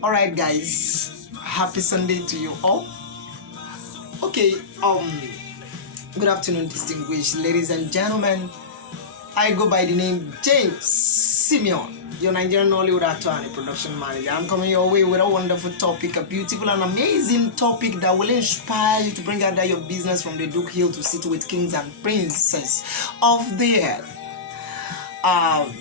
All right, guys. Happy Sunday to you all. Okay. Good afternoon, distinguished ladies and gentlemen. I go by the name James Simeon, your Nigerian Hollywood actor and a production manager. I'm coming your way with a wonderful topic, a beautiful and amazing topic that will inspire you to bring out your business from the Duke Hill to sit with kings and princes of the earth.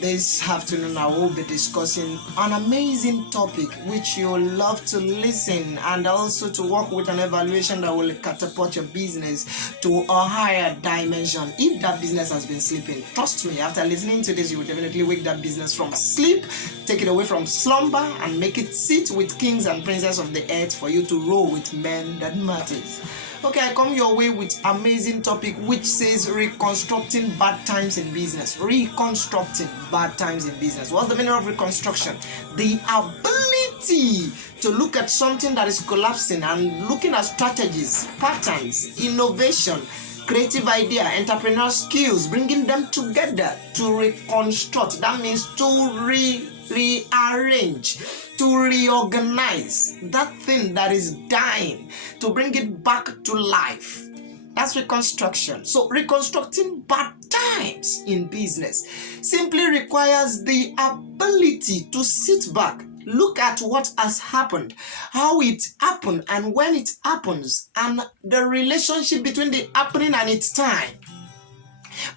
This afternoon I will be discussing an amazing topic which you'll love to listen and also to work with an evaluation that will catapult your business to a higher dimension. If that business has been sleeping, trust me, after listening to this, you will definitely wake that business from sleep, take it away from slumber, and make it sit with kings and princes of the earth for you to roll with men that matters. Okay, I come your way with amazing topic which says reconstructing bad times in business. Reconstructing bad times in business. What's the meaning of reconstruction? The ability to look at something that is collapsing and looking at strategies, patterns, innovation, creative idea, entrepreneurial skills, bringing them together to reconstruct. That means to rearrange, to reorganize that thing that is dying, to bring it back to life. That's reconstruction. So reconstructing bad times in business simply requires the ability to sit back, look at what has happened, how it happened, and when it happens, and the relationship between the happening and its time.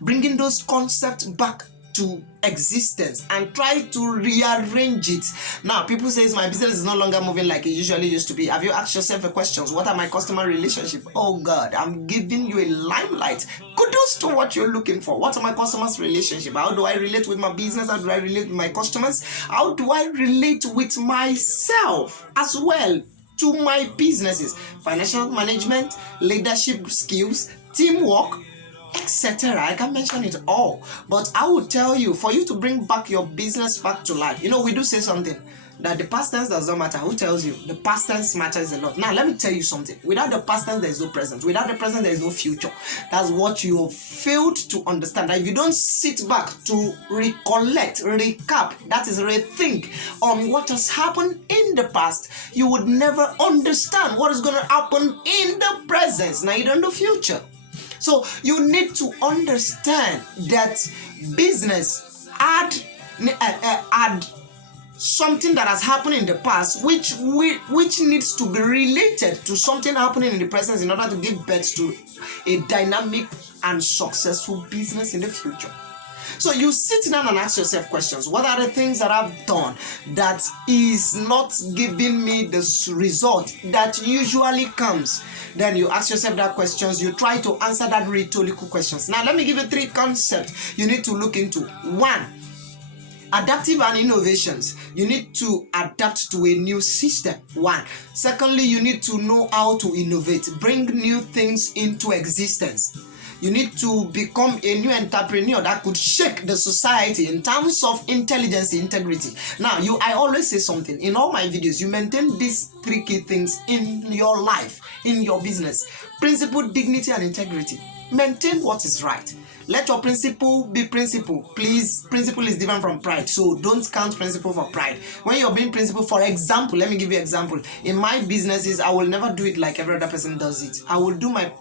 Bringing those concepts back to existence and try to rearrange it. Now, people say my business is no longer moving like it usually used to be. Have you asked yourself a question? What are my customer relationship? Oh God, I'm giving you a limelight. Kudos to what you're looking for. What are my customers' relationship? How do I relate with my business? How do I relate with my customers? How do I relate with myself as well to my businesses? Financial management, leadership skills, teamwork, etc. I can mention it all, but I will tell you, for you to bring back your business back to life, we do say something that the past tense does not matter. Who tells you? The past tense matters a lot. Now let me tell you something. Without the past tense, there is no present. Without the present, there is no future. That's what you have failed to understand. That if you don't sit back to recollect, recap, that is rethink on what has happened in the past, you would never understand what is going to happen in the present, neither in the future. So you need to understand that business add something that has happened in the past which needs to be related to something happening in the present in order to give birth to a dynamic and successful business in the future. So you sit down and ask yourself questions. What are the things that I've done that is not giving me the result that usually comes? Then you ask yourself that questions. You try to answer that rhetorical questions. Now let me give you 3 concepts you need to look into. 1, adaptive and innovations. You need to adapt to a new system. 1. Secondly, you need to know how to innovate, bring new things into existence. You need to become a new entrepreneur that could shake the society in terms of intelligence, integrity. Now, I always say something. In all my videos, you maintain these 3 key things in your life, in your business. Principle, dignity, and integrity. Maintain what is right. Let your principle be principle. Please, principle is different from pride. So don't count principle for pride. When you're being principle, for example, let me give you an example. In my businesses, I will never do it like every other person does it. I will do my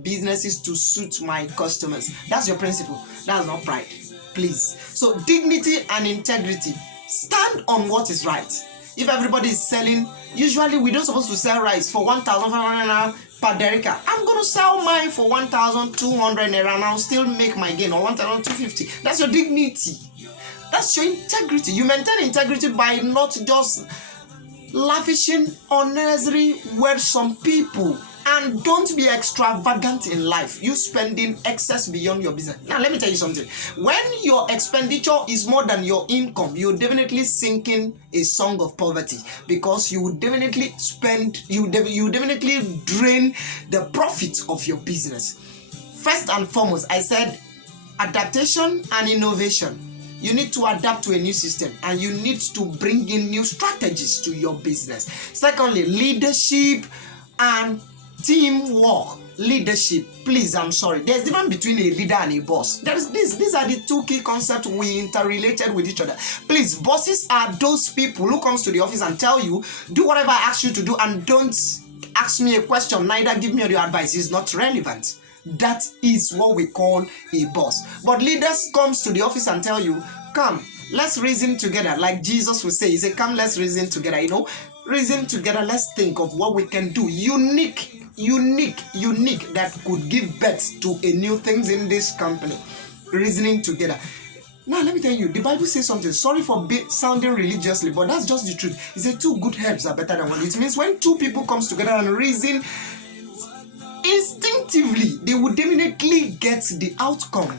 businesses to suit my customers. That's your principle. That's not pride. Please. So dignity and integrity. Stand on what is right. If everybody is selling, usually we don't supposed to sell rice for 1,500 naira per derica. I'm going to sell mine for 1,200 naira and I'll still make my gain, or 1,250. That's your dignity. That's your integrity. You maintain integrity by not just lavishing unnecessary words on people. And don't be extravagant in life. You spending excess beyond your business. Now, let me tell you something. When your expenditure is more than your income, you're definitely singing a song of poverty, because you would definitely you definitely drain the profit of your business. First and foremost, I said adaptation and innovation. You need to adapt to a new system and you need to bring in new strategies to your business. Secondly, leadership and teamwork. leadership, please, I'm sorry, there's difference between a leader and a boss. These are the two key concepts we interrelated with each other. Please, bosses are those people who comes to the office and tell you, do whatever I ask you to do and don't ask me a question, neither give me your advice. It's not relevant. That is what we call a boss. But leaders comes to the office and tell you, come, let's reason together. Like Jesus would say, he said, come, let's reason together. Reason together, let's think of what we can do unique that could give birth to a new things in this company. Reasoning together. Now let me tell you, the Bible says something. Sorry for sounding religiously, but that's just the truth. It said 2 good herbs are better than one. It means when 2 people comes together and reason instinctively, they would definitely get the outcome.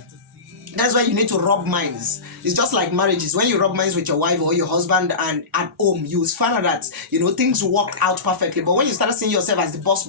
That's why you need to rub minds. It's just like marriages. When you rub minds with your wife or your husband and at home, you find out that things worked out perfectly. But when you start seeing yourself as the boss